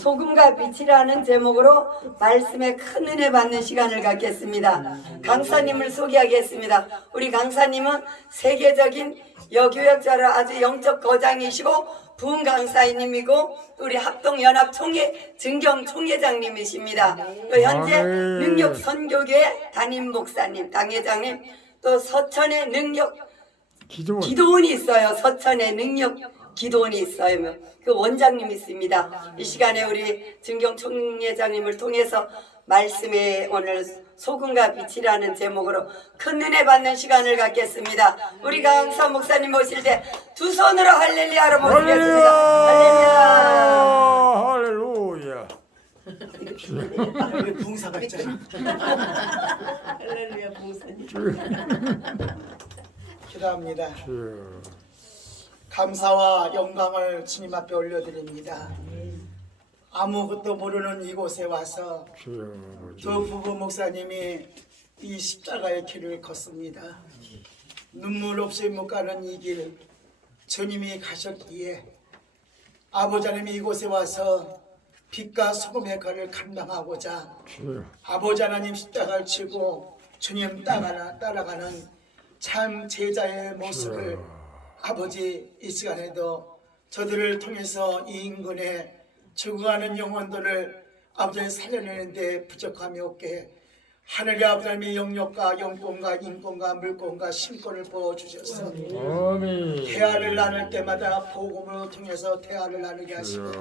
소금과 빛이라는 제목으로 말씀에 큰 은혜 받는 시간을 갖겠습니다. 강사님을 소개하겠습니다. 우리 강사님은 세계적인 여교역자로 아주 영적 거장이시고 부흥 강사님이고 우리 합동연합 총회 증경 총회장님이십니다. 또 현재 능력 선교교회 담임 목사님, 당회장님, 또 서천의 능력 기도원이 있어요. 서천의 능력 기도원이 있어요. 그 원장님이 있습니다. 이 시간에 우리 증경 총회장님을 통해서 말씀에 오늘 소금과 빛이라는 제목으로 큰 은혜 받는 시간을 갖겠습니다. 우리 강사 목사님 모실 때 두 손으로 할렐루야로 모시겠습니다. 할렐루야. 할렐루야. 붕사가 있잖아. 할렐루야 봉사님. 기도합니다. 감사와 영광을 주님 앞에 올려드립니다. 아무것도 모르는 이곳에 와서 두 부부 목사님이 이 십자가의 길을 걷습니다. 눈물 없이 못 가는 이 길 주님이 가셨기에 아버지 하나님이 이곳에 와서 빛과 소금의 칼을 감당하고자 아버지 하나님 십자가를 치고 주님 따라가는 참 제자의 모습을 아버지 이 시간에도 저들을 통해서 이 인근에 죽어가는 영혼들을 아버지 살려내는데 부족함이 없게 하늘의 아버지 하나님의 영역과 영권과 인권과 물권과 신권을 부어주셔서 대화를 나눌 때마다 복음을 통해서 대화를 나누게 하시고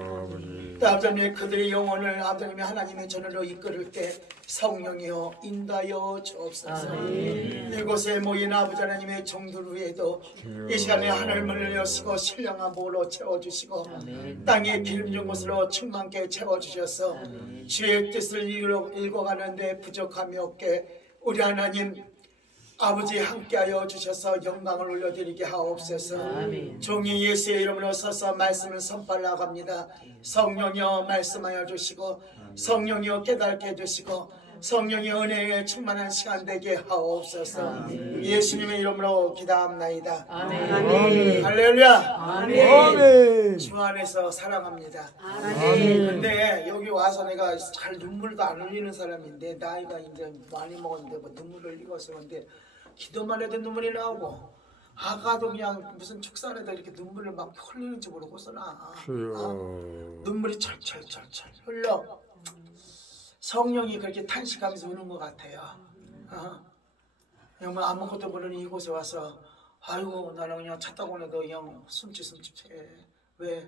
또 아버지 하나님 그들의 영혼을 아버지 하나님 하나님의 전으로 이끌을 때 성령이여 인도하여 주옵소서. 이곳에 모인 아버지 하나님의 종들 위에도 이 시간에 하늘문을 여시고 신령한 복으로 채워주시고 땅의 기름진 곳으로 충만케 채워주셔서 주의 뜻을 읽어가는데 부족함이 없게 우리 하나님 아버지 함께하여 주셔서 영광을 올려드리게 하옵소서. 종이 예수의 이름으로 서서 말씀을 선포하려 합니다. 성령이여 말씀하여 주시고 성령이여 깨닫게 해주시고 성령의 은혜에 충만한 시간 되게 하옵소서. 예수님의 이름으로 기도합나이다. 아멘. 할렐루야. 아멘. 주 안에서 사랑합니다. 아멘. 근데 여기 와서 내가 잘 눈물도 안 흘리는 사람인데 나이가 이제 많이 먹었는데 뭐 눈물을 흘리고서 근데 기도만 해도 눈물이 나오고 아가도 그냥 무슨 축사에다 이렇게 눈물을 막 흘리는지 모르고서 나 눈물이 철철철철 흘러. 성령이 그렇게 탄식하면서 우는 것 같아요. 정말 아무것도 모르는 이곳에 와서 아이고 나는 그냥 차 타고 내도 그냥 숨짓 해. 왜?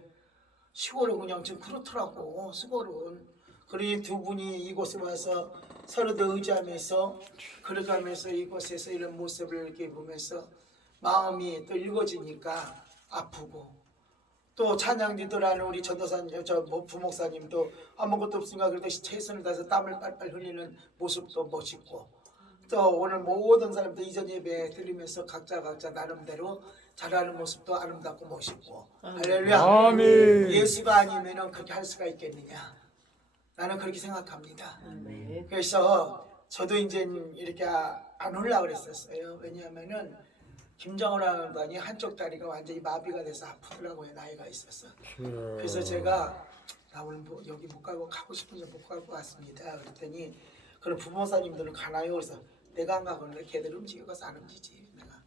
시골은 그냥 지금 그렇더라고. 시골은. 그러니 두 분이 이곳에 와서 서로도 의지하면서 그렇게 하면서 이곳에서 이런 모습을 이렇게 보면서 마음이 또 읽어지니까 아프고 또 찬양지도라는 우리 전도사님 저 부목사님도 아무것도 없으니까 그래도 최선을 다해서 땀을 빨빨 흘리는 모습도 멋있고 또 오늘 모든 사람들 이전 예배 드리면서 각자 나름대로 잘하는 모습도 아름답고 멋있고 할렐루야. 아멘. 예수가 아니면은 그렇게 할 수가 있겠느냐 나는 그렇게 생각합니다. 그래서 저도 이제 이렇게 안 올라 그랬었어요. 왜냐하면은 김정은 왕이 한쪽 다리가 완전히 마비가 돼서 아프더라고요. 나이가 있어서. 그래서 제가 나 오늘 뭐 여기 못 가고 가고 싶은데 못 가고 왔습니다. 그랬더니 그런 부모사님들은 가나요? 그래서 내가 안 가고는 걔들 움직여서 안 움직이지. 내가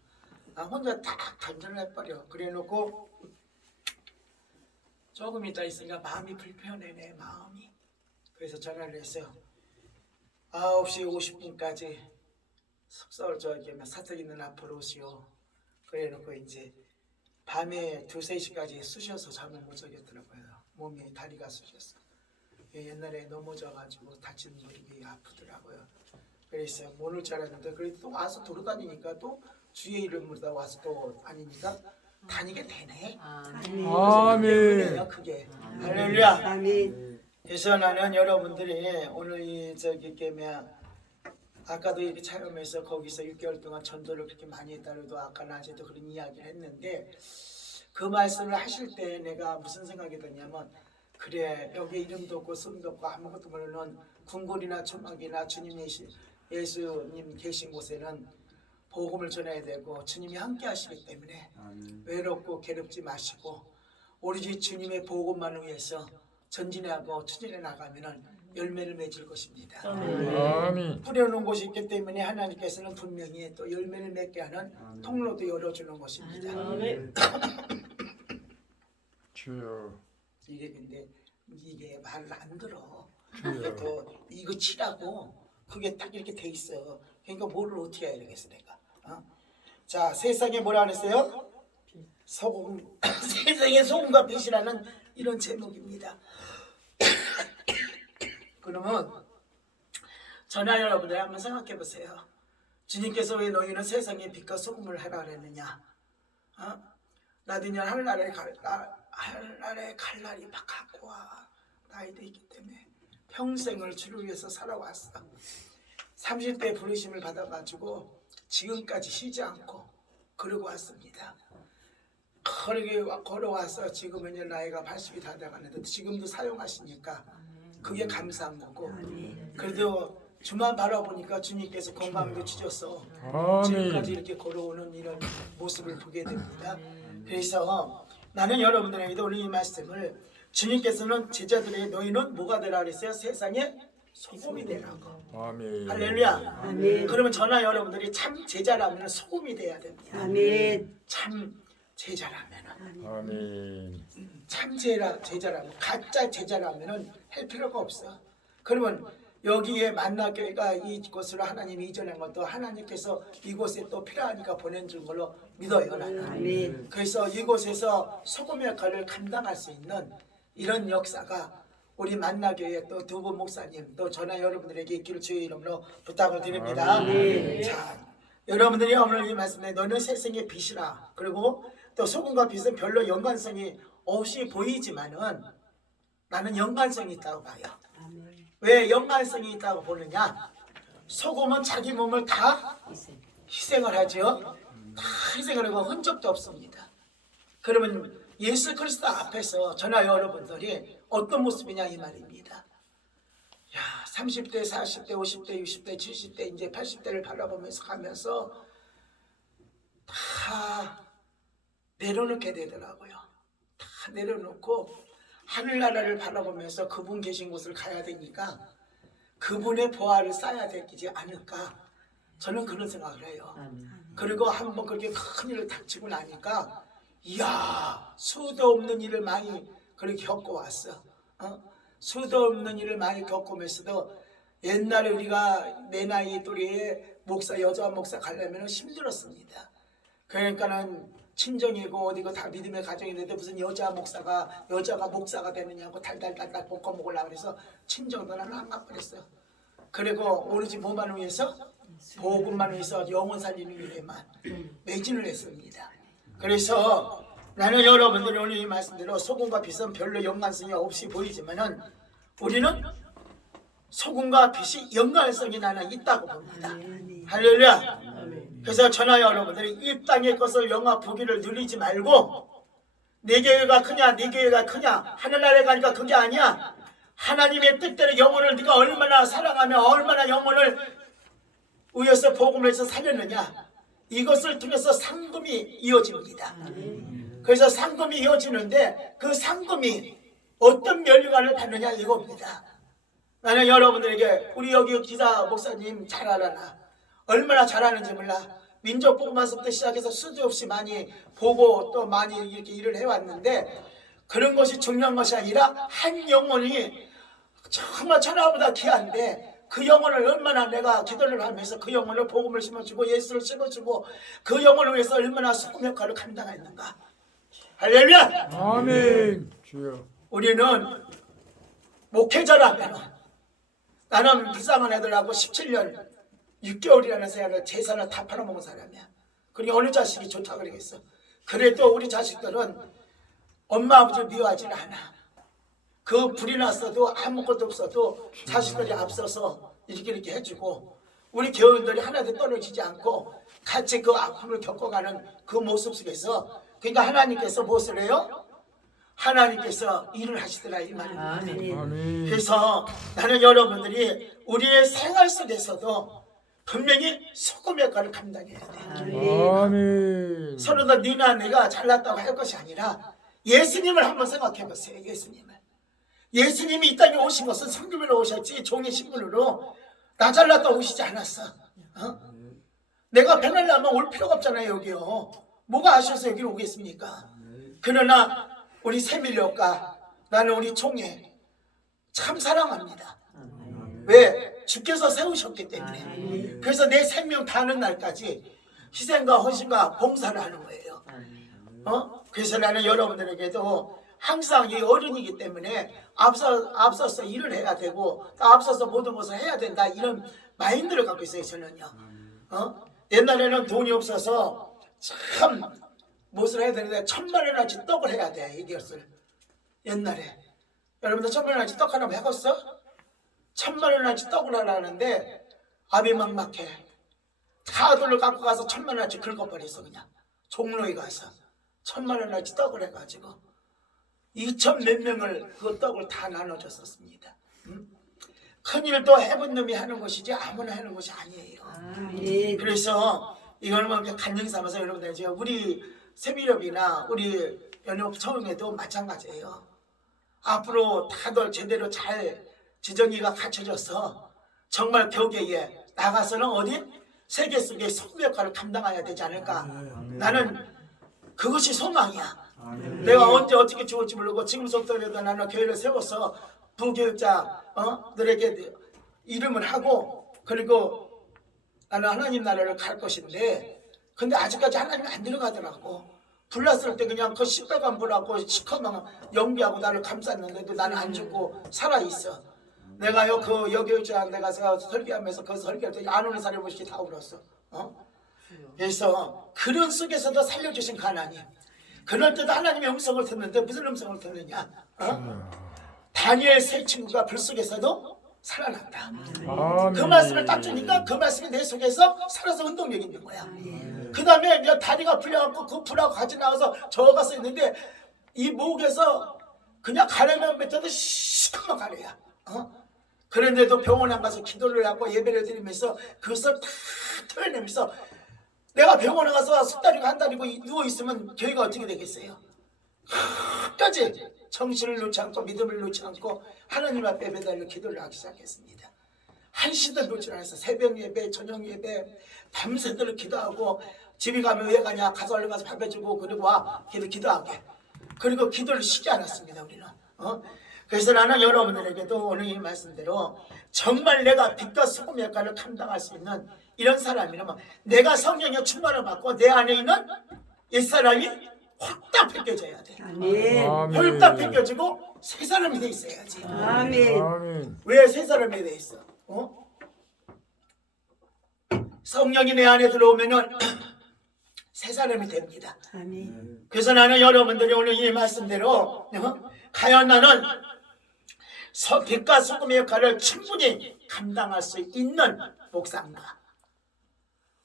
나 혼자 딱 단전을 해버려. 그래놓고 조금 있다 있으니까 마음이 불편해 내 마음이. 그래서 전화를 했어요. 9시 50분까지 숙소 저기 사택 있는 앞으로 오시오. 그래놓고 이제 밤에 2, 3시까지 쑤셔서 잠을 못 자겠더라고요. 몸이 다리가 쑤셨어. 옛날에 넘어져가지고 다친 무릎이 아프더라고요. 그래서 못 올 줄 알았는데 그래도 또 와서 돌아다니니까 또 주의 이름으로 와서 또 다니니까 다니게 되네. 아멘. 그게 할렐루야. 아멘. 그래서 나는 여러분들이 오늘 이 저기 게임에 아까도 이렇게 촬영해서 거기서 6개월 동안 전도를 그렇게 많이 했다고도 아까 낮에도 그런 이야기를 했는데 그 말씀을 하실 때 내가 무슨 생각이 드냐면 그래 여기 이름도 없고 성도 없고 아무것도 모르는 궁궐이나 초막이나 예수님 계신 곳에는 복음을 전해야 되고 주님이 함께 하시기 때문에 외롭고 괴롭지 마시고 오로지 주님의 복음만을 위해서 전진하고 추진해 나가면은 열매를 맺을 것입니다. 아멘. 뿌려놓은 곳이 있기 때문에 하나님께서는 분명히 또 열매를 맺게 하는 통로도 열어주는 것입니다. 주여. 이게 근데 이게 말을 안 들어. 주여. 또 이거 치라고 그게 딱 이렇게 돼 있어. 그러니까 뭐를 어떻게 해야 되겠어 내가. 자, 세상에 뭐라 그랬어요? 소금. 세상의 소금과 빛이라는 이런 제목입니다. 그러면 전하 여러분들 한번 생각해 보세요. 주님께서 왜 너희는 세상의 빛과 소금을 하라 그랬느냐? 나들이는 하늘나라에 갈 날이 막 갖고 와. 나이도 있기 때문에 평생을 주를 위해서 살아왔어. 30대 부르심을 받아가지고 지금까지 쉬지 않고 그러고 왔습니다. 걸어와서 지금은 이제 나이가 80이 다 돼가는데 지금도 사용하시니까 그게 감사한 거고, 그래도 주만 바라보니까 주님께서 건강도 주셔서 지금까지 이렇게 걸어오는 이런 모습을 보게 됩니다. 그래서 나는 여러분들에게도 오늘 이 말씀을, 주님께서는 제자들에게 너희는 뭐가 되라 그랬어요? 세상에 소금이 되라고. 아멘. 할렐루야. 아멘. 그러면 저나 여러분들이 참 제자라면 소금이 돼야 됩니다. 아멘. 참 제자라면, 아멘. 참 제자라면, 가짜 제자라면은 할 필요가 없어. 그러면 여기에 만나교회가 이곳으로 하나님이 이전한 것도 하나님께서 이곳에 또 필요하니까 보내준 걸로 믿어요. 나는. 아멘. 그래서 이곳에서 소금의 역할을 감당할 수 있는 이런 역사가 우리 만나교회 또 두 분 목사님 또 전하 여러분들에게 있기를 주의 이름으로 부탁을 드립니다. 자, 여러분들이 오늘 이 말씀에 너는 세상의 빛이라. 그리고 또 소금과 빛은 별로 연관성이 없이 보이지만은 나는 연관성이 있다고 봐요. 왜 연관성이 있다고 보느냐? 소금은 자기 몸을 다 희생을 하죠. 다 희생을 하고 흔적도 없습니다. 그러면 예수 그리스도 앞에서 저나 여러분들이 어떤 모습이냐 이 말입니다. 야, 30대, 40대, 50대, 60대, 70대, 이제 80대를 바라보면서 가면서 다 내려놓게 되더라고요. 다 내려놓고 하늘나라를 바라보면서 그분 계신 곳을 가야 되니까 그분의 보화를 쌓아야 되지 않을까, 저는 그런 생각을 해요. 그리고 한번 그렇게 큰 일을 닥치고 나니까 이야, 수도 없는 일을 많이 그렇게 겪어왔어. 수도 없는 일을 많이 겪으면서도 옛날에 우리가 내 나이 또래에 목사, 여자 목사 가려면 힘들었습니다. 그러니까는 친정이고 어디고 다 믿음의 가정인데 무슨 여자가 목사가 되느냐고 달달달달 볶아먹으려고 그래서 친정도 나는 안 가버렸어. 그리고 오로지 뭐만 위해서? 복음만 위해서 영혼 살리는 일에만 매진을 했습니다. 그래서 나는 여러분들이 오늘 이 말씀대로 소금과 빛은 별로 연관성이 없이 보이지만은 우리는 소금과 빛이 연관성이 나는 있다고 봅니다. 할렐루야. 그래서 저나 여러분들이 이 땅의 것을 영화 보기를 누리지 말고 내 교회가 크냐 네 교회가 크냐 하늘나라에 가니까 그게 아니야. 하나님의 뜻대로 영혼을 네가 얼마나 사랑하며 얼마나 영혼을 위해서 복음을 해서 살렸느냐, 이것을 통해서 상금이 이어집니다. 그래서 상금이 이어지는데 그 상금이 어떤 면류관을 받느냐 이겁니다. 나는 여러분들에게 우리 여기 기사 목사님 잘 알아라. 얼마나 잘하는지 몰라. 민족 복음화서부터 시작해서 수도 없이 많이 보고 또 많이 이렇게 일을 해왔는데 그런 것이 중요한 것이 아니라 한 영혼이 정말 천하보다 귀한데 그 영혼을 얼마나 내가 기도를 하면서 그 영혼을 복음을 심어주고 예수를 심어주고 그 영혼을 위해서 얼마나 소금 역할을 감당했는가. 할렐루야. 아멘. 주여. 우리는 목회자라면, 나는 불쌍한 애들하고 17년 6개월이라는 세월을 재산을 다 팔아먹은 사람이야. 그러니 어느 자식이 좋다 그러겠어. 그래도 우리 자식들은 엄마 아버지를 미워하지는 않아. 그 불이 났어도 아무것도 없어도 자식들이 앞서서 이렇게 해주고 우리 교인들이 하나도 떨어지지 않고 같이 그 아픔을 겪어가는 그 모습 속에서, 그러니까 하나님께서 무엇을 해요? 하나님께서 일을 하시더라 이 말입니다. 아멘. 그래서 나는 여러분들이 우리의 생활 속에서도 분명히 소금 역할을 감당해야 돼. 아멘. 서로 다 니나 내가 잘났다고 할 것이 아니라 예수님을 한번 생각해 보세요. 예수님을 예수님이 이 땅에 오신 것은 성금으로 오셨지 종의 신분으로 나 잘났다 오시지 않았어. 내가 변하려면 올 필요가 없잖아요. 여기요. 뭐가 아셔서 여기로 오겠습니까? 그러나 우리 세밀력과 나는 우리 총회 참 사랑합니다. 왜? 주께서 세우셨기 때문에. 그래서 내 생명 다하는 날까지 희생과 헌신과 봉사를 하는 거예요. 그래서 나는 여러분들에게도 항상 이 어른이기 때문에 앞서서 일을 해야 되고 또 앞서서 모든 것을 해야 된다, 이런 마인드를 갖고 있어요. 저는요. 옛날에는 돈이 없어서 참 무엇을 해야 되는데 10,000,000원어치 떡을 해야 돼. 이것을 옛날에 여러분들 10,000,000원어치 떡 하나 해봤어? 10,000,000원어치 떡을 하라는데 압이 막막해. 카드를 갖고 가서 10,000,000원어치 긁어버렸어. 그냥 종로에 가서 10,000,000원어치 떡을 해가지고 2,000몇 명을 그 떡을 다 나눠줬었습니다. 큰일도 해본 놈이 하는 것이지 아무나 하는 것이 아니에요. 그래서 이걸 뭐 간증 삼아서 여러분들, 제가 우리 세미렵이나 우리 연합 처음에도 마찬가지예요. 앞으로 다들 제대로 잘 지정이가 갖춰져서 정말 교계에 나가서는 어디 세계 속의 선교 역할을 감당해야 되지 않을까. 나는 그것이 소망이야. 내가 언제 어떻게 죽을지 모르고 지금부터라도 나는 교회를 세워서 부교육자들에게 이름을 하고, 그리고 나는 하나님 나라를 갈 것인데, 근데 아직까지 하나님이 안 들어가더라고. 불났을 때 그냥 그 시뻘건 불하고 시커먼 연기하고 나를 감쌌는데도 나는 안 죽고 살아있어. 내가요 그 여교육자 내가 설교하면서 그 설교할 때 안 오는 사람이 없이 다 울었어. 그래서 그런 속에서도 살려주신 하나님. 그럴 때도 하나님의 음성을 듣는데 무슨 음성을 듣느냐? 다니엘 세 친구가 불 속에서도 살아났다. 그 말씀을 딱 주니까 그 말씀이 내 속에서 살아서 운동력 있는 거야. 그 다음에 다리가 풀려갖고 그 불하고 같이 나와서 저어가서 있는데 이 목에서 그냥 가래만 뱉어도 시커먼 가래야. 그런데도 병원에 가서 기도를 하고 예배를 드리면서 그것을 다 털어내면서, 내가 병원에 가서 10달이고 한 달이고 누워있으면 교회가 어떻게 되겠어요? 끝까지 정신을 놓지 않고 믿음을 놓지 않고 하나님 앞에 매달려 기도를 하기 시작했습니다. 한시도 놓지 않았어. 새벽 예배, 저녁 예배, 밤새도록 기도하고, 집에 가면 왜 가냐, 가서 얼른 가서 밥 해주고 그리고 와 기도하게. 그리고 기도를 쉬지 않았습니다. 우리는. 그래서 나는 여러분들에게도 오늘 이 말씀대로 정말 내가 빛과 소금 역할을 감당할 수 있는 이런 사람이라면, 내가 성령의 충만을 받고 내 안에 있는 이 사람이 확딱 벗겨져야 돼. 확딱 벗겨지고 새 사람이 돼 있어야지. 아멘. 왜 새 사람이 돼 있어? 성령이 내 안에 들어오면은 새 사람이 됩니다. 그래서 나는 여러분들이 오늘 이 말씀대로 과연 나는 빛과 소금의 역할을 충분히 감당할 수 있는 목사인가?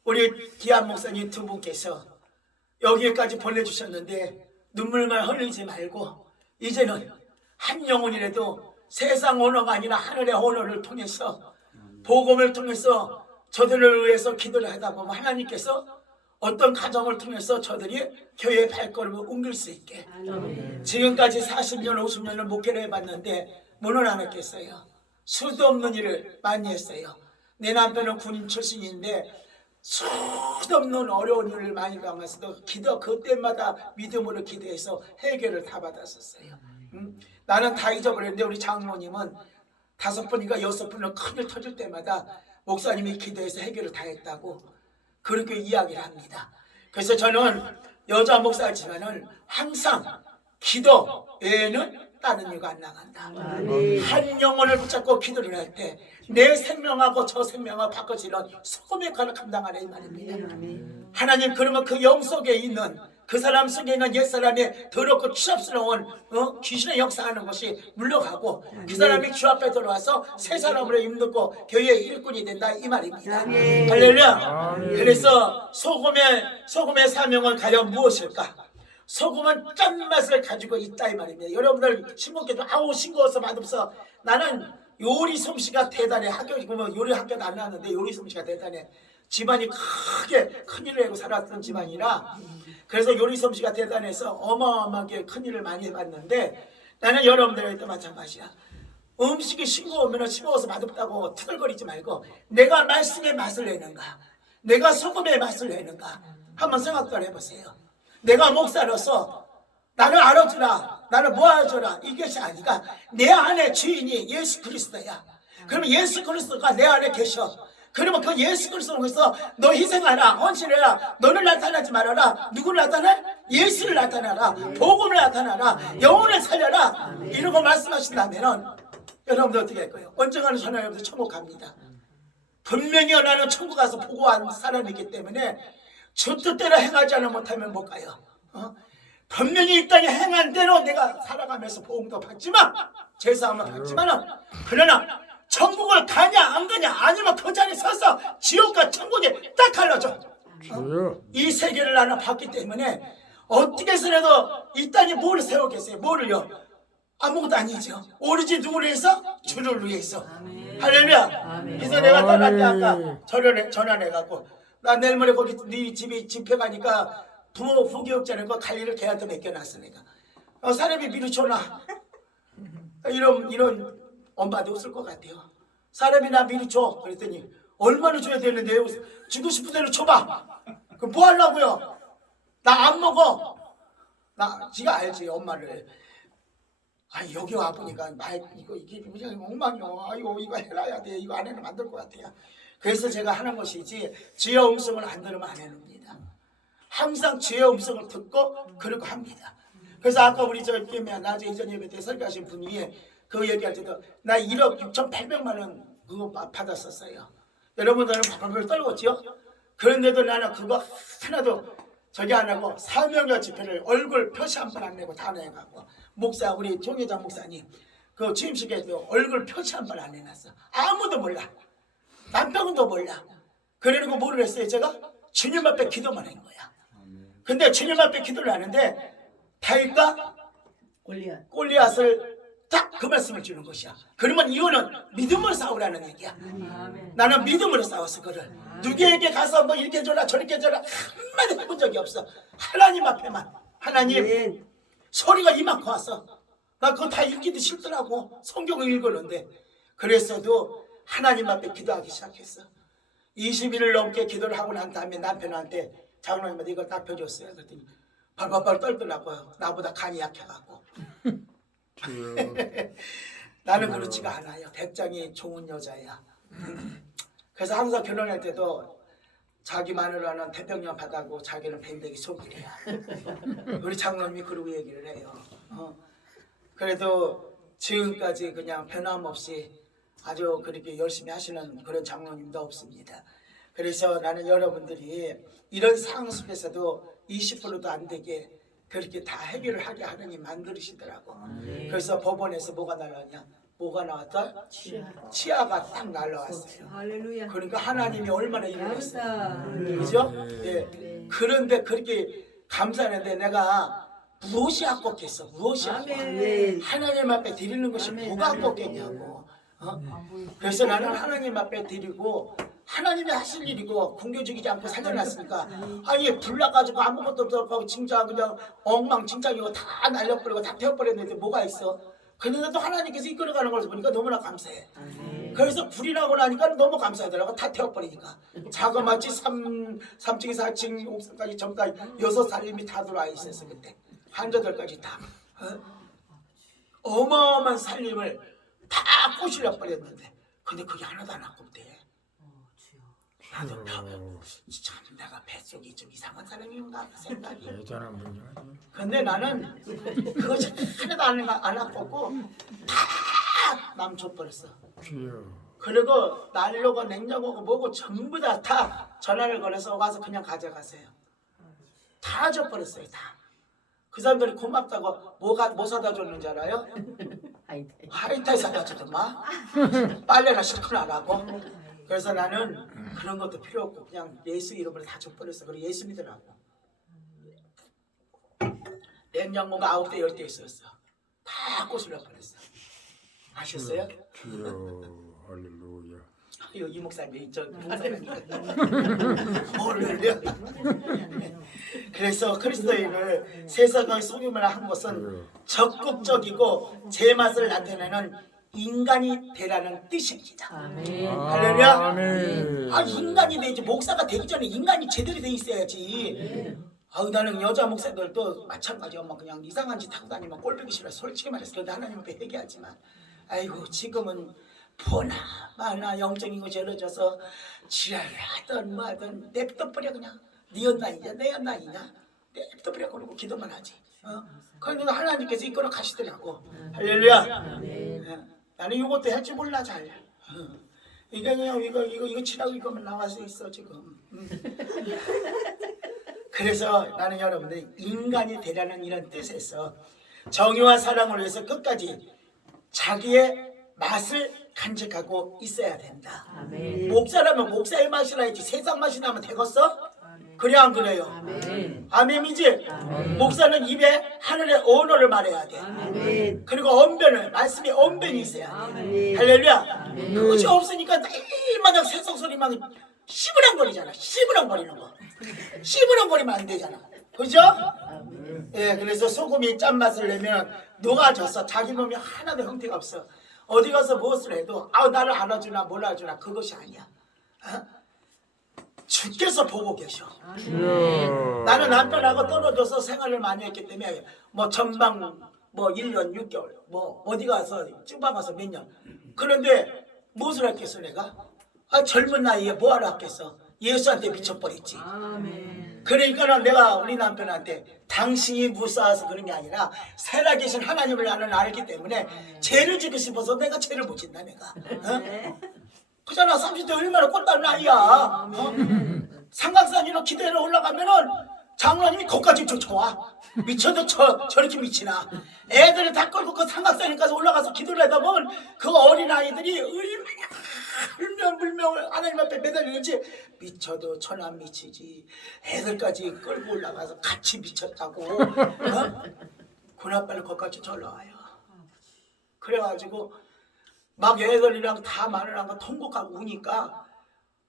우리 기한 목사님 두 분께서 여기까지 보내주셨는데 눈물만 흘리지 말고 이제는 한 영혼이라도 세상 언어가 아니라 하늘의 언어를 통해서 복음을 통해서 저들을 위해서 기도를 하다 보면 하나님께서 어떤 가정을 통해서 저들이 교회의 발걸음을 옮길 수 있게. 지금까지 40년 50년을 목회를 해봤는데 뭐는 안 했겠어요. 수도 없는 일을 많이 했어요. 내 남편은 군인 출신인데 수도 없는 어려운 일을 많이 당했어도 그때마다 믿음으로 기도해서 해결을 다 받았었어요. 나는 다 잊어버렸는데 우리 장로님은 5번인가 6번은 큰일 터질 때마다 목사님이 기도해서 해결을 다 했다고 그렇게 이야기를 합니다. 그래서 저는 여자 목사지만은 항상 기도 외에는 다른 이유가 안 나간다. 한 영혼을 붙잡고 기도를 할 때 내 생명하고 저 생명하고 바꿔지는 소금 역할을 감당하라 이 말입니다. 하나님, 그러면 그 영 속에 있는 그 사람 속에 있는 옛사람의 더럽고 추잡스러운 귀신의 역사하는 것이 물러가고 그 사람이 주 앞에 들어와서 새 사람으로 입는,고 교회의 일꾼이 된다 이 말입니다. 할렐루야. 그래서 소금의 사명은 과연 무엇일까? 소금은 짠맛을 가지고 있다 이 말입니다. 여러분들 신부께도 아우 싱거워서 맛없어. 나는 요리 솜씨가 대단해. 학교 보면 요리 학교도 안 나왔는데 요리 솜씨가 대단해. 집안이 크게 큰일을 하고 살았던 집안이라 그래서 요리 솜씨가 대단해서 어마어마하게 큰일을 많이 해봤는데 나는 여러분들에게도 마찬가지야. 음식이 싱거우면 싱거워서 맛없다고 투덜거리지 말고 내가 말씀의 맛을 내는가, 내가 소금의 맛을 내는가 한번 생각을 해보세요. 내가 목사로서 나를 알아주라, 나를 모아주라, 이것이 아니라 내 안에 주인이 예수 그리스도야. 그러면 예수 그리스도가 내 안에 계셔. 그러면 그 예수 그리스도에서 너 희생하라, 헌신해라, 너를 나타나지 말아라. 누구를 나타내? 예수를 나타내라, 복음을 나타내라, 영혼을 살려라, 이러고 말씀하신다면은 여러분들 어떻게 할 거예요? 언젠가는 저는 여러분들 천국 갑니다. 분명히 나는 천국 가서 보고한 사람이기 때문에 주 뜻대로 행하지 않으면 못하면 못 가요. 분명히 이 땅에 행한 대로 내가 살아가면서 복음도 받지만 제사함을 받지만은, 그러나 천국을 가냐 안 가냐, 아니면 그 자리에 서서 지옥과 천국이 딱 갈라져. 주여. 이 세계를 나는 봤기 때문에 어떻게 해서라도 이 땅에 뭘 세우겠어요? 뭐를요? 아무것도 아니죠. 오로지 누구를 위해서? 주를 위해서. 할렐루야. 그래서 내가 떠날 때 아까 전화해갖고 나 내일 모레 거기 네 집이 집회 가니까 부교육자니까 관리를 걔한테 맡겨놨으니까 사람이 미루쳐나 이런 엄마도 없을 것 같아요. 사람이 나 미루쳐 그랬더니 얼마나 줘야 되는데 주고 싶은 대로 줘봐. 그럼 뭐 하려고요? 나 안 먹어. 나 지가 알지 엄마를. 아니 여기 와보니까 이게 그냥 엉망이요. 아이고 이거 해놔야 돼. 이거 안 해놓으면 안 될 것 같아요. 그래서 제가 하는 것이지 주의 음성을 안 들으면 안 해놓습니다. 항상 주의 음성을 듣고 그러고 합니다. 그래서 아까 우리 낮에 이전 예배 때 설교하신 분이 그 얘기할 때도 나 1억 6,800만 원 그거 받았었어요. 여러분들은 바글바글 떨궜죠? 그런데도 나는 그거 하나도 저기 안 하고 사명여 집회를 얼굴 표시 한 번 안 내고 다 내갖고 목사 우리 총회장 목사님 그 취임식에도 얼굴 표시 한 번 안 해놨어. 아무도 몰라. 남편도 몰라. 그러고 뭐를 했어요? 제가 주님 앞에 기도만 한 거야. 근데 주님 앞에 기도를 하는데 다윗과 골리앗을 딱 그 말씀을 주는 것이야. 그러면 이거는 믿음으로 싸우라는 얘기야. 나는 믿음으로 싸웠어. 그를 누구에게 가서 뭐 이렇게 줘라 저렇게 줘라 한마디 해본 적이 없어. 하나님 앞에만. 하나님 소리가 이만큼 왔어. 나 그거 다 읽기도 싫더라고. 성경을 읽었는데. 그랬어도 하나님 앞에 기도하기 시작했어. 20일을 넘게 기도를 하고 난 다음에 남편한테 장로님한테 이걸 딱 펴줬어요. 그랬더니 발발발 떨더라고요. 나보다 간이 약해갖고. 나는 그렇지가 않아요. 백장이 좋은 여자야. 그래서 항상 결혼할 때도 자기 마누라는 태평양 바다고 자기는 밴댕이 속이래야. 우리 장로님이 그러고 얘기를 해요. 그래도 지금까지 그냥 변함없이 아주 그렇게 열심히 하시는 그런 장로님도 없습니다. 그래서 나는 여러분들이 이런 상황 속에서도 20%도 안 되게 그렇게 다 해결을 하게 하느님 만들으시더라고. 그래서 법원에서 뭐가 날라왔냐? 뭐가 나왔다? 치아가 딱 날라왔어요. 할렐루야. 그러니까 하나님이 얼마나 일을 했어요. 그죠? 예. 그런데 그렇게 감사하는데 내가 무엇이 아깝겠어? 무엇이 아깝겠어? 하나님 앞에 드리는 것이 뭐가 아깝겠냐고. 그래서 나는 하나님 앞에 드리고 하나님이 하실 일이고 궁교 죽이지 않고 살려놨으니까 아니 불나가지고 아무것도 없고 진짜 그냥 엉망진창이고 다 날려버리고 다 태워버렸는데 뭐가 있어? 그런데도 하나님께서 이끌어가는 걸 보니까 너무나 감사해. 그래서 불이 나고 나니까 너무 감사하더라고. 다 태워버리니까 자그마치 3층 4층 옥상까지 전까지 6살림이 다 들어와 있었어. 그때 한자들까지 다 어마어마한 살림을 다 꼬실려 버렸는데 근데 그게 하나도 안 아깝대. 나도 참 내가 뱃속이 좀 이상한 사람인가 생각이. 대단한 분이야. 근데 나는 그거 하나도 안 아깝고 다 남쳐버렸어. 주여. 그리고 난로고 냉장고고 뭐고 전부 다 전화를 걸어서 와서 그냥 가져가세요. 다 줘버렸어요. 다. 그 사람들이 고맙다고 뭐 사다 줬는지 알아요? 하이타이 사다 주더만. 빨래나 실컷 안 하고. 그래서 나는 그런 것도 필요 없고 그냥 예수 이름으로 다 줘버렸어. 그리고 예수 믿으라고. 냉장고가 9대 10대 있었어. 다 꼬슬려 버렸어. 아셨어요? 주여. 할렐루야. 이 목사님이 저 하나님이니까 오늘요. 그래서 그리스도인을 세상의 속임을 한 것은 적극적이고 제 맛을 나타내는 인간이 되라는 뜻입니다. 할렐루야. 아멘. 인간이 되지 목사가 되기 전에 인간이 제대로 돼 있어야지. 나는 여자 목사들도 마찬가지야. 막 그냥 이상한 짓 하고 다니면 꼴보기 싫어. 솔직히 말해서 그런데 하나님 앞에 회개하지만 아이고 지금은 보나 마나 영적인 거 절러져서 지랄하던 뭐하던 냅둬버려 그냥. 네 연단이냐 내 연단이냐 냅둬버려 그러고 기도만 하지. 그런데 하나님께서 이끌어 가시더라고. 할렐루야. 나는 이것도 할 줄 몰라 잘. 이거 치라고 이거만 나와서 있어 지금. 그래서 나는 여러분들 인간이 되라는 이런 뜻에서 정의와 사랑을 위해서 끝까지 자기의 맛을 간직하고 있어야 된다. 목사라면 목사의 맛이라 했지 세상 맛이 나면 되겠어? 그래 안 그래요? 아멘이지? 목사는 입에 하늘의 언어를 말해야 돼. 그리고 언변을 말씀이 언변이 있어야 돼. 할렐루야. 그것이 없으니까 매일마다 세상 소리만 씨부랑거리잖아. 씨부랑거리는 거. 씨부랑거리면 안 되잖아. 그죠? 예, 그래서 소금이 짠맛을 내면 녹아져서 자기 몸이 하나도 형태가 없어. 어디 가서 무엇을 해도 나를 알아주나 몰라주나 그것이 아니야. 주께서 보고 계셔. 나는 남편하고 떨어져서 생활을 많이 했기 때문에 뭐 전방 뭐 1년 6개월 뭐 어디 가서 쭈방 가서 몇 년. 그런데 무엇을 했겠어 내가? 젊은 나이에 뭐하러 했겠어? 예수한테 미쳐버렸지. 그러니까 내가 우리 남편한테 당신이 무사해서 그런 게 아니라 살아계신 하나님을 나는 알기 때문에 죄를 지고 싶어서 내가 죄를 못 짓다 내가. 그잖아. 30대 얼마나 꽃다는 나이야. 삼각산이로 기대로 올라가면은 장로님이 거기까지 쫓아와. 미쳐도 저렇게 미치나. 애들을 다 끌고 그 삼각산까지 올라가서 기도를 하다 보면 그 어린아이들이 얼마나 불명을 하나님 앞에 매달리는지 미쳐도 천안 미치지. 애들까지 끌고 올라가서 같이 미쳤다고. 그나빨리 거기까지 올라와요. 그래가지고 막 애들이랑 다 마누라가 통곡하고 우니까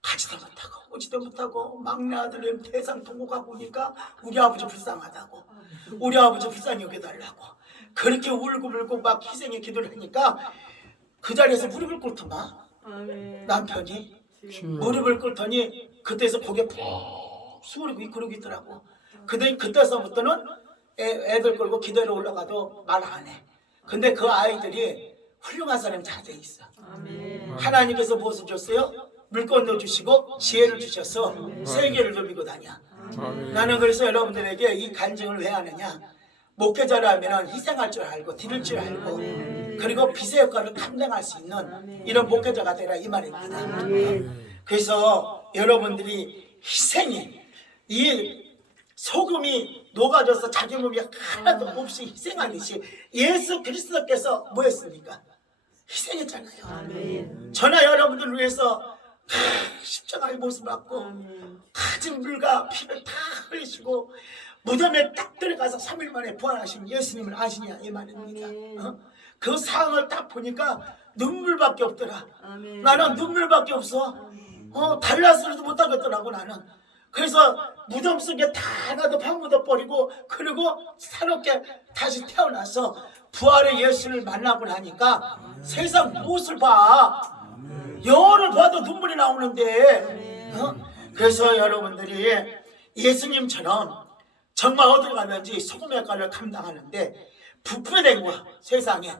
가지도 못하고 오지도 못하고 막내 아들은 대상 통곡하고 우니까 우리 아버지 불쌍하다고. 우리 아버지 불쌍히 여겨달라고. 그렇게 울고 막 희생의 기도를 하니까 그 자리에서 무릎을 꿇더만. 남편이 무릎을 꿇더니 그때서 고개 푹 숙이고 그러고 있더라고. 그때서부터는 애들 끌고 기도로 올라가도 말 안 해. 근데 그 아이들이 훌륭한 사람이 다 돼 있어. 하나님께서 무엇을 줬어요? 물건도 주시고 지혜를 주셔서 세계를 누비고 다녀. 나는 그래서 여러분들에게 이 간증을 왜 하느냐? 목회자라면 희생할 줄 알고 드릴 줄 알고 그리고 빚의 역할을 감당할 수 있는 이런 목회자가 되라 이 말입니다. 그래서 여러분들이 희생이 이 소금이 녹아져서 자기 몸이 하나도 없이 희생하듯이 예수 그리스도께서 뭐 했습니까? 희생했잖아요. 저나 여러분들을 위해서 십자가의 모습 받고 가진 물과 피를 다 흘리시고 무덤에 딱 들어가서 3일 만에 부활하신 예수님을 아시냐 이 말입니다. 그 상황을 딱 보니까 눈물밖에 없더라. 나는 눈물밖에 없어. 달라서도 못하겠더라고 나는. 그래서 무덤 속에 다 하나도 파묻어버리고 그리고 새롭게 다시 태어나서 부활의 예수를 만나고 나니까 세상 무엇을 봐. 영혼을 봐도 눈물이 나오는데. 그래서 여러분들이 예수님처럼 정말 어디 가든지 소금의 역할을 감당하는데 부패된 거야 세상에.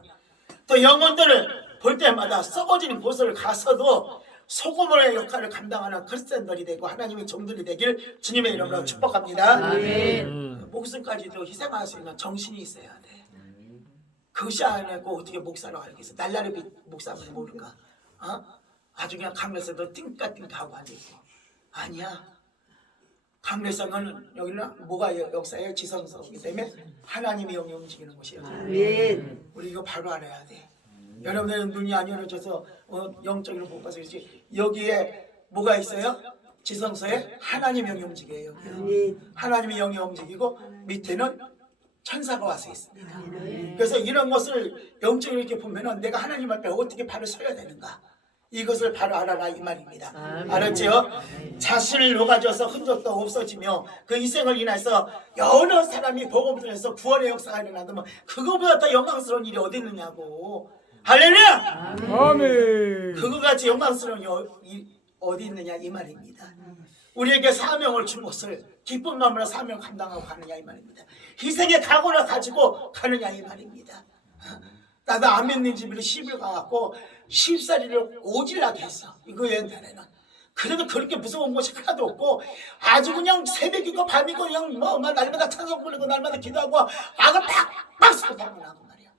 또 영혼들을 볼 때마다 썩어지는 곳을 가서도 소금의 역할을 감당하는 크리스천들이 되고 하나님의 종들이 되길 주님의 이름으로 축복합니다. 목숨까지도 희생할 수 있는 정신이 있어야 돼. 그것이 아니고 어떻게 목사로 알겠어. 날라리 목사면 모를까. 아주 그냥 강례서도 띵까띵까하고 앉아있고. 아니야. 강례성은 여기는 뭐가 역사의 지성서이기 때문에 하나님의 영이 움직이는 곳이에요. 우리 이거 바로 알아야 돼. 여러분들은 눈이 안 열어져서 영적으로 못 봐서 그렇지. 여기에 뭐가 있어요? 지성서에 하나님의 영이 움직여요. 하나님의 영이 움직이고 밑에는 천사가 와서 있습니다. 그래서 이런 것을 영적으로 이렇게 보면은 내가 하나님 앞에 어떻게 발을 서야 되는가. 이것을 바로 알아라 이 말입니다. 알았지요? 자신을 녹아져서 흔적도 없어지며 그 희생을 인해서 여러 사람이 복음을 통해서 구원의 역사가 일어나면 그거보다 더 영광스러운 일이 어디 있느냐고. 할렐루야! 아멘. 그거같이 영광스러운 일이 어디 있느냐 이 말입니다. 우리에게 사명을 준 것을 기쁜 마음으로 사명을 감당하고 가느냐 이 말입니다. 희생의 각오를 가지고 가느냐 이 말입니다. 나도 안 믿는 집으로 시집을 가갖고 십살이를 오질나게 했어. 이거 옛날에는. 그래도 그렇게 무서운 것이 하나도 없고 아주 그냥 새벽이고 밤이고 그냥 뭐 날마다 찬송 부르고 날마다 기도하고 악을 팍팍 쓰고 방문하고 말이야.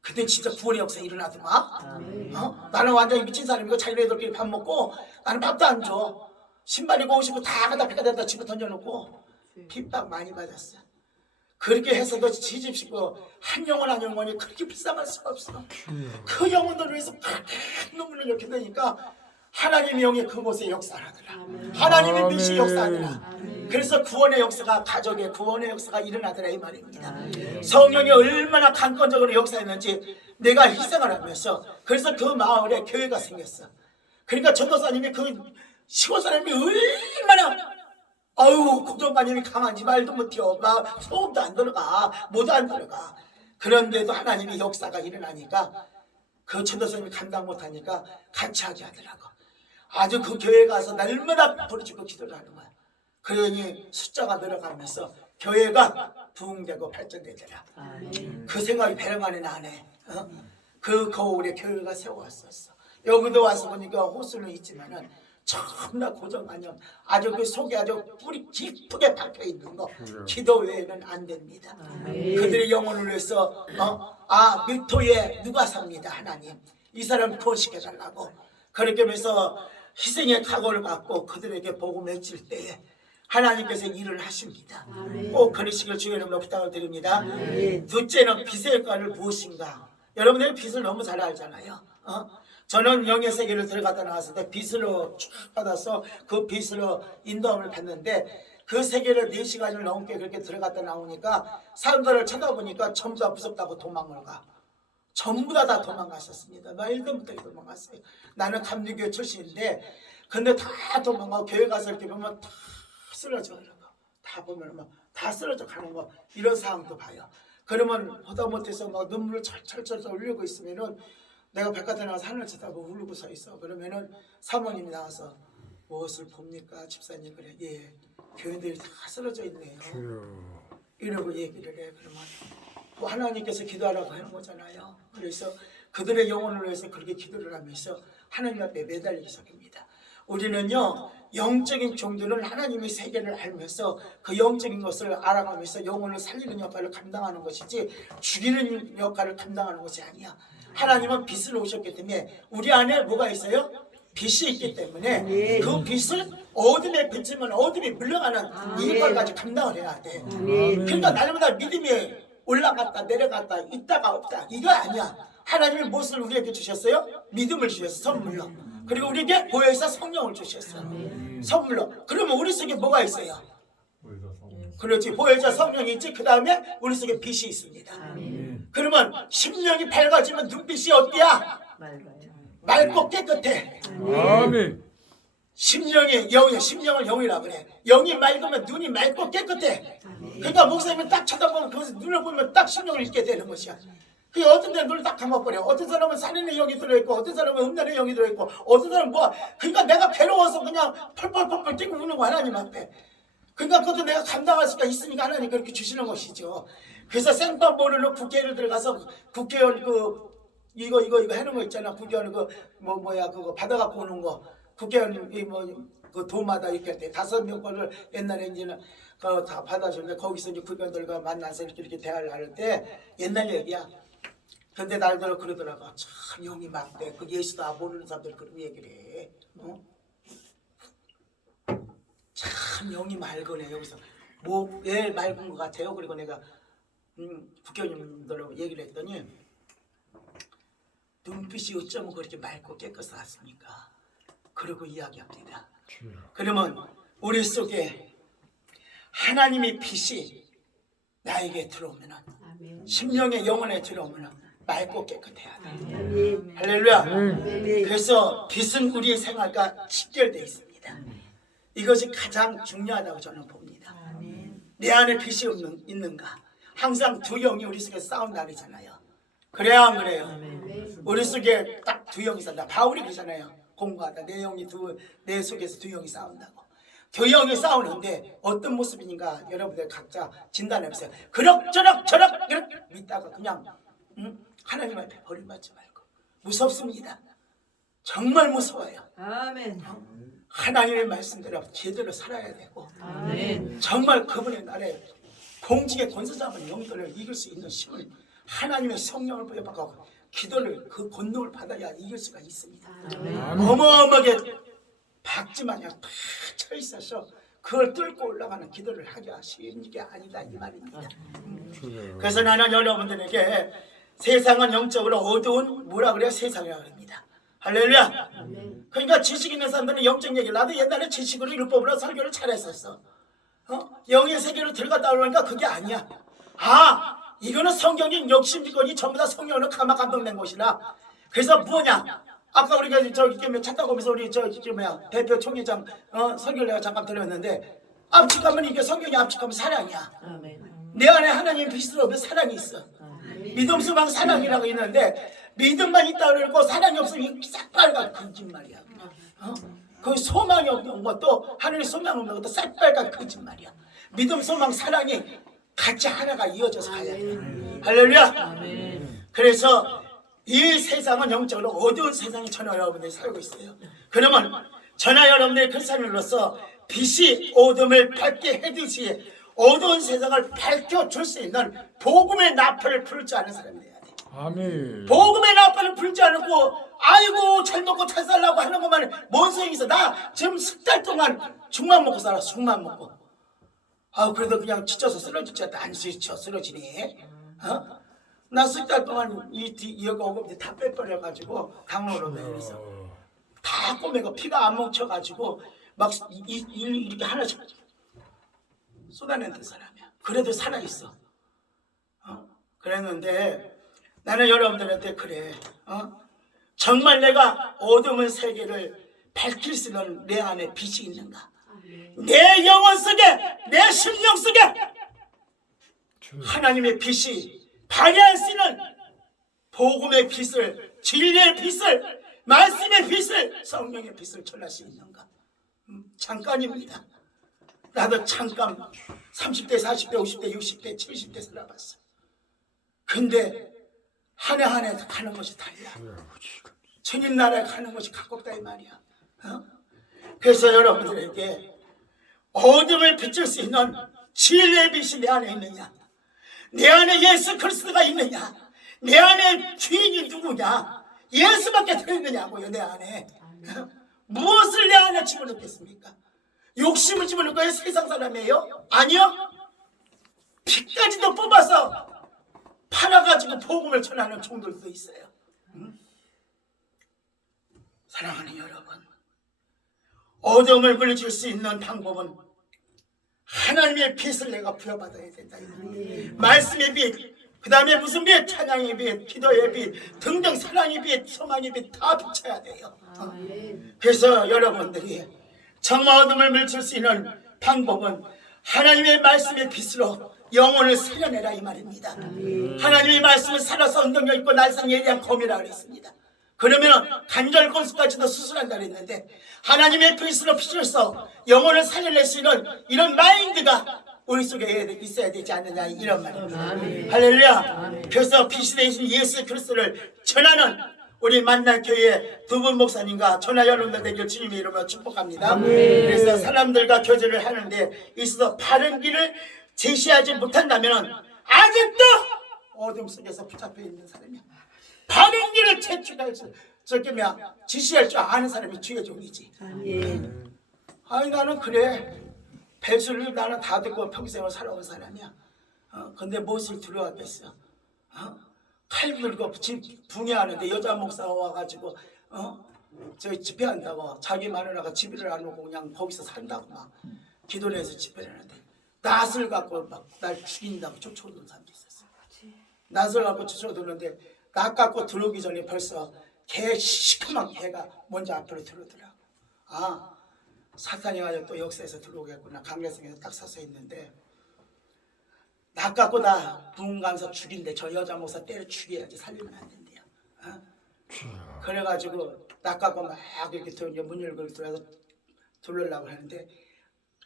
그때 진짜 구원의 역사 일어나더만. 나는 완전히 미친 사람이고 자기네들끼리 밥 먹고 나는 밥도 안 줘. 신발이고 옷이고 다 갖다 배가 대다 집에 던져놓고 핍박 많이 받았어. 그렇게 해서도 지집시고 한 영혼 한 영혼이 그렇게 불쌍할 수가 없어. 그 영혼들을 위해서 눈물을 이렇게 되니까 하나님의 영이 그곳에 역사하더라. 하나님의 빛이 역사하더라. 그래서 구원의 역사가 가족의 구원의 역사가 일어나더라 이 말입니다. 성령이 얼마나 강권적으로 역사했는지 내가 희생을 하면서 그래서 그 마을에 교회가 생겼어. 그러니까 전도사님이 그 시골 사람이 얼마나 고정관념이 강한지 말도 못해요. 막 소음도 안 들어가, 뭐도 안 들어가. 그런데도 하나님의 역사가 일어나니까 그 전도사님이 감당 못하니까 같이 하게 하더라고. 아주 그 교회 가서 날마다 부르짖고 기도를 하는 거야. 그러니 숫자가 늘어가면서 교회가 부흥되고 발전되더라. 그 생각이 배령 안에 나네. 그 거울에 교회가 세워왔었어. 여기도 와서 보니까 호수는 있지만은 참나 고정관념 아주 그 속에 아주 뿌리 깊게 박혀 있는 거 기도 외에는 안 됩니다. 그들의 영혼을 위해서 미토에 누가 삽니다. 하나님 이 사람 구원시켜 달라고 그렇게 하면서 희생의 각오를 갖고 그들에게 복음 맺힐 때에 하나님께서 일을 하십니다. 꼭 그러시길 주의 이름으로 부탁을 드립니다. 둘째는 빛의 역할을 무엇인가. 여러분들이 빛을 너무 잘 알잖아요. 저는 영의 세계를 들어갔다 나왔을 때 빛으로 쭉 받아서 그 빛으로 인도함을 받는데 그 세계를 4시간을 넘게 그렇게 들어갔다 나오니까 사람들을 쳐다보니까 전부 다 무섭다고 도망을 가. 전부 다 도망갔었습니다. 나 1등부터 도망갔어요. 나는 감리교 출신인데 근데 다 도망가고 교회 가서 이렇게 보면 다 쓰러져 가는 거. 다 보면 막 다 쓰러져 가는 거 이런 상황도 봐요. 그러면 보다 못해서 막 눈물을 철철철 흘리고 있으면은 내가 바깥에 나가서 하늘을 쳐다보고 울고 서 있어. 그러면은 사모님이 나와서 무엇을 봅니까? 집사님 그래. 예. 교인들이 다 쓰러져 있네요. 이러고 얘기를 해. 그러면 또 하나님께서 기도하라고 하는 거잖아요. 그래서 그들의 영혼을 위해서 그렇게 기도를 하면서 하나님 앞에 매달리기 시작합니다. 우리는요 영적인 종들은 하나님의 세계를 알면서 그 영적인 것을 알아가면서 영혼을 살리는 역할을 감당하는 것이지 죽이는 역할을 감당하는 것이 아니야. 하나님은 빛을 오셨기 때문에 우리 안에 뭐가 있어요? 빛이 있기 때문에 그 빛을 어둠에 비추면 어둠이 물러가는 이 역할까지 감당을 해야 돼. 그러니까 날마다 믿음이 올라갔다 내려갔다 있다가 없다 이거 아니야. 하나님이 무엇을 우리에게 주셨어요? 믿음을 주셨어. 선물로. 그리고 우리에게 보혜사 성령을 주셨어. 선물로. 그러면 우리 속에 뭐가 있어요? 그렇지. 보혜사 성령이 있지. 그 다음에 우리 속에 빛이 있습니다. 그러면 심령이 밝아지면 눈빛이 어때야? 맑고 깨끗해. 아멘. 심령이 영이 심령을 영이라 그래. 영이 맑으면 눈이 맑고 깨끗해. 그러니까 목사님이 딱 쳐다보면 그 눈을 보면 딱 심령을 읽게 되는 것이야. 그 어떤 데는 눈을 딱 감아버려. 어떤 사람은 살인의 영이 들어있고 어떤 사람은 음란의 영이 들어있고 어떤 사람은 뭐 그러니까 내가 괴로워서 그냥 펄펄펄펄 뛰고 우는 거 하나님 앞에. 그러니까 그것도 내가 감당할 수가 있으니까 하나님 그렇게 주시는 것이죠. 그래서 생판 모르는 국회의원 들어가서 국회의원 이거 하는 거 있잖아. 국회의원 그거 받아갖고 오는 거. 국회의원 그 도마다 이렇게 할 때 5명 거를 옛날에 이제는 다 받아주는데 거기서 이제 국회의원들과 만나서 이렇게 대화를 할 때 옛날 얘기야. 근데 날들어 그러더라고. 참 영이 막대. 그 예수 다 모르는 사람들 그런 얘기를 해. 참 영이 맑으네. 여기서 뭐 왜 맑은 것 같아요? 그리고 내가 국회의원님들하고 얘기를 했더니 눈빛이 어쩌면 그렇게 맑고 깨끗하십니까? 그러고 이야기합니다. 그러면 우리 속에 하나님의 빛이 나에게 들어오면은 심령의 영혼에 들어오면은 맑고 깨끗해야 돼. 할렐루야. 그래서 빛은 우리의 생활과 직결되어 있습니다. 이것이 가장 중요하다고 저는 봅니다. 내 안에 빛이 있는가? 항상 두 영이 우리 속에 싸운다잖아요. 그래요, 안 그래요? 우리 속에 딱 두 영이 싸운다. 바울이 그러잖아요. 공부하다 내 속에서 두 영이 싸운다고. 두 영이 싸우는데 어떤 모습인가 여러분들 각자 진단해보세요. 그럭저럭 믿다가 그냥 하나님 앞에 버림받지 말고. 무섭습니다. 정말 무서워요. 아멘. 하나님의 말씀대로 제대로 살아야 되고 아멘. 정말 그분의 날에 공직의 권세 잡은 영들을 이길 수 있는 힘을 하나님의 성령을 부여받고 기도를 그 권능을 받아야 이길 수가 있습니다. 어마어마하게 박지마냥 다 쳐 있어서 그걸 뚫고 올라가는 기도를 하기가 쉬운 게 아니다 이 말입니다. 그래서 나는 여러분들에게 세상은 영적으로 어두운 뭐라 그래요? 세상이라고 합니다. 할렐루야. 그러니까 지식 있는 사람들은 영적 얘기를 나도 옛날에 지식으로 율법으로 설교를 잘했었어. 영의 세계로 들어갔다 오니까 그게 아니야. 이거는 성경인 욕심지권이 전부 다 성령으로 감동된 것이라. 그래서 뭐냐? 아까 우리가 저기 찾다 보면서 우리 대표 총회장 설교를 내가 잠깐 들었는데 압축하면 이게 성경이 압축하면 사랑이야. 내 안에 하나님 빛으로 오면 사랑이 있어. 믿음, 소망, 사랑이라고 있는데 믿음만 있다 그러고 사랑이 없으면 싹빨간 거짓말이야. 그 소망이 없는 것도 하늘의 소망 없는 것도 싹빨간 거짓말이야. 믿음, 소망, 사랑이 같이 하나가 이어져서 가야 돼. 할렐루야. 그래서 이 세상은 영적으로 어두운 세상에 저나 여러분들이 살고 있어요. 그러면 저나 여러분들의 크리스찬으로서 빛이 어둠을 밝게 해듯이 어두운 세상을 밝혀줄 수 있는 복음의 나팔을 불 줄 아는 사람이 돼야 돼. 아멘. 복음의 나팔을 불지 않고 아이고 잘 먹고 잘 살라고 하는 것만 뭔 소용이 있어. 나 지금 10달 동안 죽만 먹고 살아. 죽만 먹고. 그래도 그냥 지쳐서 쓰러지지 않다. 안 지쳐 쓰러지니. 나 10달 동안 이 여가 오금 다 빼버려가지고 강로로 내려서 다 꼬매고 피가 안 멈춰가지고 막 이렇게 하나씩 쏟아내는 사람이야. 그래도 살아있어. 그랬는데 나는 여러분들한테 그래. 정말 내가 어두운 세계를 밝힐 수 있는 내 안에 빛이 있는가? 내 영혼 속에, 내 심령 속에 하나님의 빛이 발휘할 수 있는 복음의 빛을, 진리의 빛을, 말씀의 빛을, 성령의 빛을 전할 수 있는가? 잠깐입니다. 나도 잠깐 30대, 40대, 50대, 60대, 70대 살아봤어. 근데 한 해 한 해 가는 것이 달라. 주님 나라에 가는 것이 가깝다 이 말이야. 그래서 여러분들에게 어둠을 비출 수 있는 진리의 빛이 내 안에 있느냐? 내 안에 예수 그리스도가 있느냐? 내 안에 주인이 누구냐? 예수밖에 더 있느냐고요 내 안에. 무엇을 내 안에 집어넣겠습니까? 욕심을 집어넣고요? 세상 사람이에요? 아니요. 피까지도 뽑아서 팔아가지고 복음을 전하는 종들도 있어요. 사랑하는 여러분, 어둠을 물리칠 수 있는 방법은 하나님의 빛을 내가 부여받아야 된다. 말씀의 빛, 그 다음에 무슨 빛? 찬양의 빛, 기도의 빛 등등 사랑의 빛, 소망의 빛 다 비춰야 돼요. 그래서 여러분들이 정말 어둠을 물칠 수 있는 방법은 하나님의 말씀의 빛으로 영혼을 살려내라 이 말입니다. 하나님의 말씀은 살아서 운동력 있고 날상 예리한 검이라 그랬습니다. 그러면 관절건수까지도 수술한다 그랬는데 하나님의 빛으로 비춰서 영혼을 살려낼 수 있는 이런 마인드가 우리 속에 있어야 되지 않느냐 이런 말입니다. 할렐루야. 그래서 빛이 되신 예수 그리스도를 전하는 우리 만날 교회 두 분 목사님과 전하 여러분들 되길 주님의 이름으로 축복합니다. 그래서 사람들과 교제를 하는데 있어서 바른 길을 제시하지 못한다면 아직도 어둠 속에서 붙잡혀 있는 사람이야. 바른 길을 제출할 지시할 줄 아는 사람이 주의 종이지. 아니 나는 그래. 배수를 나는 다 듣고 평생을 살아온 사람이야. 근데 무엇을 두려워하겠어? 칼 들고 붕해하는데 여자 목사가 와가지고 저기 집회한다고 자기 마누라가 집회를 안 오고 그냥 거기서 산다고 막 기도를 해서 집회를 하는데 낫을 갖고 막 날 죽인다고 쫓아오는 사람도 있었어. 낫을 갖고 쫓아오는데 낚아고 들어오기 전에 벌써 개 시커먼 개가 먼저 앞으로 들어오더라고. 아, 사탄이 가지고 또 역사에서 들어오겠구나. 강례성에서 딱 서서 있는데 낚아고 나 부흥 가서 죽인대. 저 여자 목사 때려 죽여야지 살리면 안 된대요. 어? 그래가지고 낚아고 막 이렇게 문 열고 들어와서 들으려고 하는데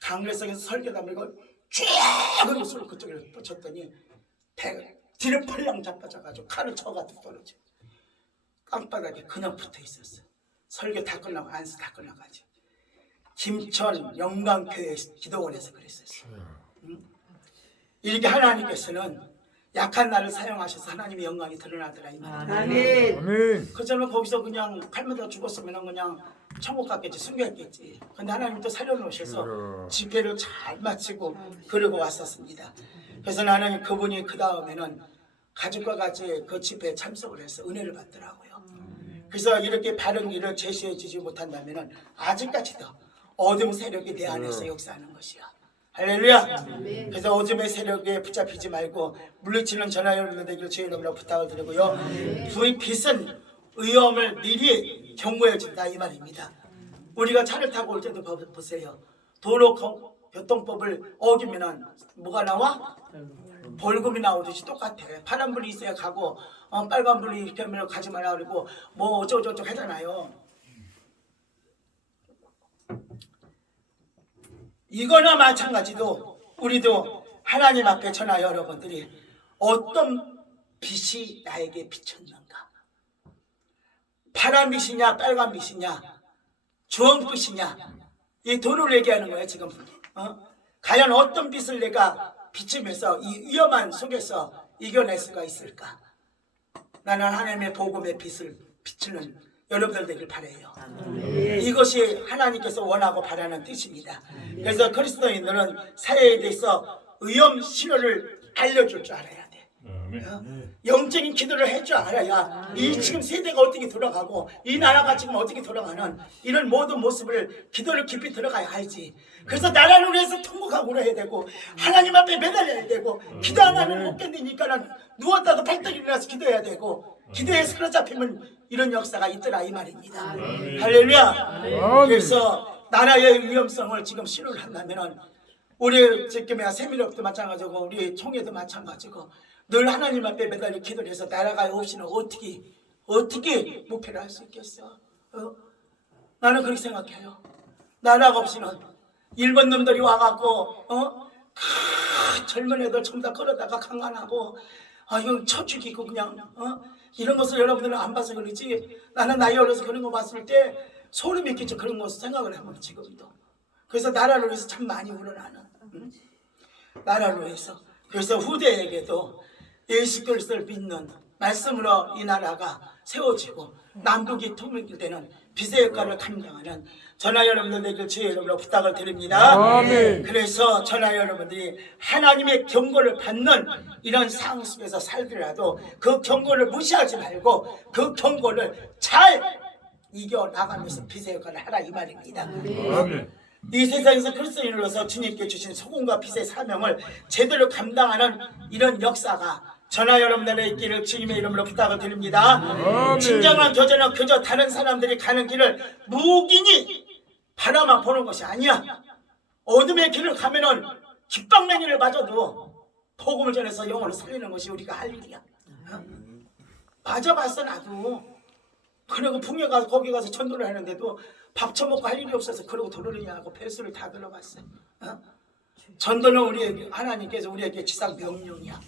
강례성에서 설교다 밀고 쭉 하고 손을 그쪽으로 뻗쳤더니 배가 뒤를 펄랑 자빠져가지고 칼을 쳐가지고 떨어져. 땅바닥에 그냥 붙어 있었어. 설교 다 끝나고 안수 다 끝나가지고 김천 영광교회 기도원에서 그랬었어. 응? 이렇게 하나님께서는 약한 나를 사용하셔서 하나님의 영광이 드러나더라 이 말이야. 아멘. 아멘. 그전에 거기서 그냥 칼마다 죽었으면 그냥 천국 갔겠지, 숨겼겠지. 근데 하나님 또 살려놓으셔서 집회를 잘 마치고 그러고 왔었습니다. 그래서 나는 그분이 그 다음에는 가족과 같이 그 집회에 참석을 해서 은혜를 받더라고요. 그래서 이렇게 바른 길을 제시해 주지 못한다면 아직까지도 어둠 세력이 내 안에서 역사하는 것이야. 할렐루야. 그래서 어둠의 세력에 붙잡히지 말고 물리치는 전화 여러분들 되기를 주의 이름으로 부탁을 드리고요. 빛은 위험을 미리 경고해 준다 이 말입니다. 우리가 차를 타고 올 때도 보세요. 도로 교통법을 어기면은 뭐가 나와? 벌금이 나오듯이 똑같아. 파란불이 있어야 가고 빨간불이 이렇게 하면 가지 말라 그러고 뭐 어쩌고저쩌고 하잖아요. 이거나 마찬가지도 우리도 하나님 앞에 전하 여러분들이 어떤 빛이 나에게 비쳤는가? 파란 빛이냐 빨간 빛이냐 주황빛이냐 이 도를 얘기하는 거예요 지금. 과연 어떤 빛을 내가 비추면서 이 위험한 속에서 이겨낼 수가 있을까? 나는 하나님의 복음의 빛을 비추는 여러분들 되길 바라요. 이것이 하나님께서 원하고 바라는 뜻입니다. 그래서 그리스도인들은 사회에 대해서 위험 신호를 알려줄 줄 알아야 돼. 영적인 기도를 할 줄 알아야 이 지금 세대가 어떻게 돌아가고 이 나라가 지금 어떻게 돌아가는 이런 모든 모습을 기도를 깊이 들어가야 알지. 그래서 나라를 위해서 통곡하고 그래야 되고 하나님 앞에 매달려야 되고 기도 안 하면 못 견디니까는 누웠다도 발떡 일어나서 기도해야 되고 기도에 사로잡히면 이런 역사가 있더라 이 말입니다. 할렐루야. 그래서 나라의 위험성을 지금 신호를 한다면은 우리 지금 세미력도 마찬가지고 우리 총회도 마찬가지고 늘 하나님 앞에 매달려 기도를 해서 나라가 없이는 어떻게 목표를 할 수 있겠어? 나는 그렇게 생각해요. 나라가 없이는 일본 놈들이 와갖고 젊은 애들 전부 다 끌어다가 강간하고 이거 쳐 죽이고 그냥 이런 것을 여러분들은 안 봐서 그러지 나는 나이 어려서 그런 거 봤을 때 소름이 끼쳐 그런 것을 생각을 해보면 지금도. 그래서 나라를 위해서 참 많이 우러나는 나라를 위해서. 그래서 후대에게도 예수 그리스도를 믿는 말씀으로 이 나라가 세워지고 남북이 통일되는 빛의 역할을 감당하는 전하 여러분들 되길 주의 이름으로 부탁을 드립니다. 아멘. 그래서 전하 여러분들이 하나님의 경고를 받는 이런 상황 속에서 살더라도 그 경고를 무시하지 말고 그 경고를 잘 이겨나가면서 빛의 역할을 하라 이 말입니다. 아멘. 이 세상에서 그리스도인으로서 주님께 주신 소금과 빛의 사명을 제대로 감당하는 이런 역사가 전하 여러분들의 있기를 주님의 이름으로 부탁을 드립니다. 아멘. 진정한 교제는 그저 다른 사람들이 가는 길을 무기니 바라만 보는 것이 아니야. 어둠의 길을 가면은 깃방맹이를 맞아도 복음을 전해서 영혼을 살리는 것이 우리가 할 일이야. 맞아봤어 나도. 그리고 풍에 가서 거기 가서 전도를 하는데도 밥 처먹고 할 일이 없어서 그러고 도로리냐고 배수를 다 들어봤어. 전도는 우리에게 하나님께서 우리에게 지상 명령이야.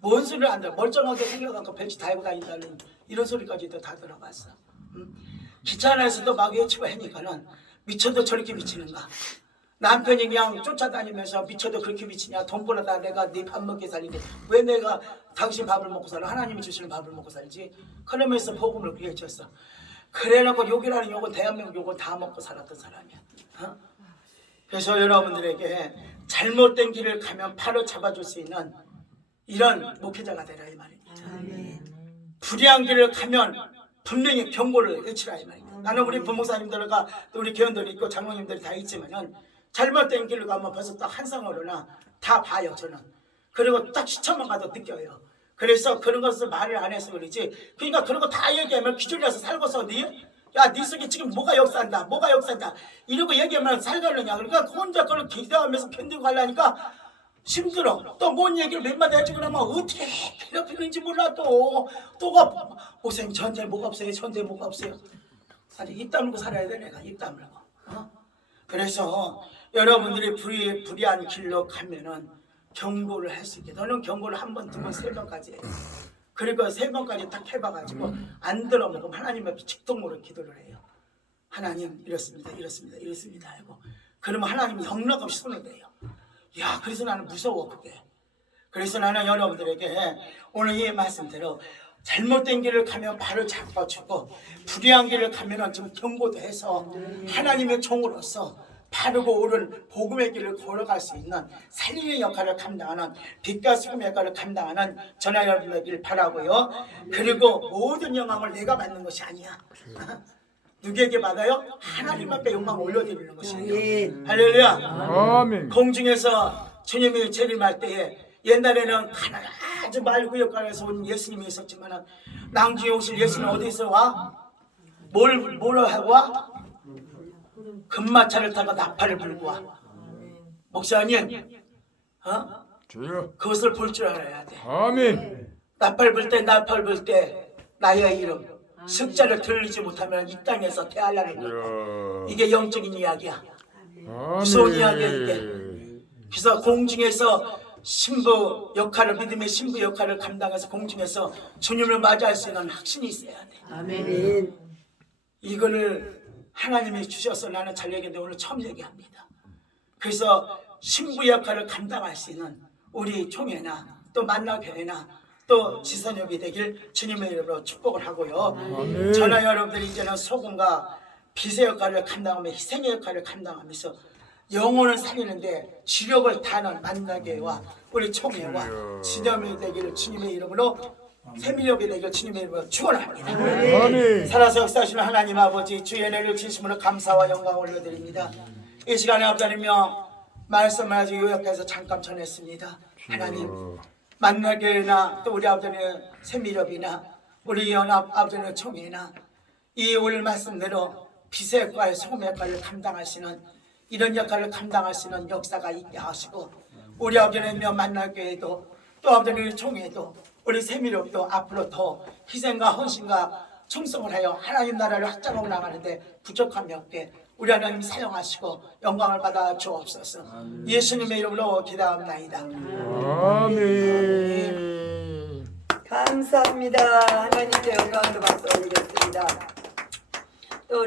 뭔 소리를 안 들어. 멀쩡하게 생겨갖고 벨트 달고 다닌다는 이런 소리까지도 다 들어봤어. 기차 안에서도 막 외치고 하니까는 미쳐도 저렇게 미치는가. 남편이 그냥 쫓아다니면서 미쳐도 그렇게 미치냐. 돈 벌어다 내가 네 밥 먹게 살리는데 왜 내가 당신 밥을 먹고 살아. 하나님이 주시는 밥을 먹고 살지. 그러면서 복음을 그려줬어. 그래놓고 욕이라는 욕은 대한민국 욕은 다 먹고 살았던 사람이야. 그래서 여러분들에게 잘못된 길을 가면 바로 잡아줄 수 있는 이런 목회자가 되라 이 말입니다. 불의한 길을 가면 분명히 경고를 외치라 이 말입니다. 나는 우리 부목사님들과 또 우리 교원들이 있고 장로님들이 다 있지만은 잘못된 길을 가면 벌써 딱 한상으로나 다 봐요 저는. 그리고 딱 시청만 가도 느껴요. 그래서 그런 것을 말을 안 해서 그러지. 그러니까 그런 거 다 얘기하면 기존에서 살고서 어디? 야, 네 속에 지금 뭐가 역사한다, 뭐가 역사한다 이러고 얘기하면 살갈느냐. 그러니까 혼자 그걸 기대하면서 견디고 가려니까 힘들어. 또 뭔 얘기를 몇 마디 해주고 나면 어떻게 괴롭히는지 몰라. 또가 고생 전제 뭐가 없어요, 전제 뭐가 없어요. 아니 입 다물고 살아야 돼. 내가 입 다물고. 그래서 여러분들이 불의한 길로 가면은 경고를 할 수 있게. 너는 경고를 한 번, 두 번, 세 번까지 해. 그리고 세 번까지 딱 해봐가지고 안 들어먹으면 하나님 앞에 직통으로 기도를 해요. 하나님 이렇습니다, 이렇습니다, 이렇습니다 하고. 그러면 하나님이 영락없이 손을 대요. 야, 그래서 나는 무서워 그게. 그래서 나는 여러분들에게 오늘 이 말씀대로 잘못된 길을 가면 발을 잡아주고 불의한 길을 가면 좀 경고도 해서 하나님의 종으로서 바르고 옳은 복음의 길을 걸어갈 수 있는 살리는 역할을 감당하는 빛과 소금의 역할을 감당하는 저나 여러분들 되길 바라고요. 그리고 모든 영광을 내가 받는 것이 아니야. 누구에게 받아요? 하나님 앞에 영광 올려드리는 것이에요. 할렐루야. 아멘. 공중에서 주님이 재림할 때에 옛날에는 아주 말구 역할에서 온 예수님이 있었지만 낭중에 오실 예수는 어디서 와? 뭘 하고 와? 금마차를 타고 나팔을 불고 와. 목사님, 주여. 그것을 볼 줄 알아야 돼. 아멘. 나팔 불 때 나의 이름 숫자를 들리지 못하면 이 땅에서 대하려는 거야. 주여. 이게 영적인 이야기야. 아멘. 무서운 이야기야 이게. 그래서 공중에서 신부 역할을, 믿음의 신부 역할을 감당해서 공중에서 주님을 맞이할 수 있는 확신이 있어야 돼. 아멘. 이거를 하나님이 주셔서 나는 잘 얘기했는데 오늘 처음 얘기합니다. 그래서 신부 역할을 감당할 수 있는 우리 총회나 또 만나교회나 또 지선협이 되길 주님의 이름으로 축복을 하고요. 아멘. 저나 여러분들이 이제는 소금과 빛의 역할을 감당하며 희생의 역할을 감당하면서 영혼을 살리는데 지력을 다하는 만나교회와 우리 총회와 지념이 되기를 주님의 이름으로 세밀력이 되기를 주님의 이름으로 축원합니다. 아멘. 살아서 역사하시는 하나님 아버지, 주의 은혜를 진심으로 감사와 영광을 올려드립니다. 이 시간에 아버지며 말씀을 아주 요약해서 잠깐 전했습니다. 하나님, 만나교회나 또 우리 아버지의 세밀협이나 우리 연합 아버지의 총회나 이 오늘 말씀대로 빛의 역할, 소금의 역할을 감당하시는 이런 역할을 감당하시는 역사가 있게 하시고 우리 아버지의 만나교회도 또 아버지의 총회도 우리 세밀협도 앞으로 더 희생과 헌신과 충성을 하여 하나님 나라를 확장하고 나가는데 부족함이 없게 우리 하나님 사용하시고 영광을 받아 주옵소서. 예수님의 이름으로 기도합나이다. 아멘. 감사합니다. 하나님께 영광으로 박수 올리겠습니다.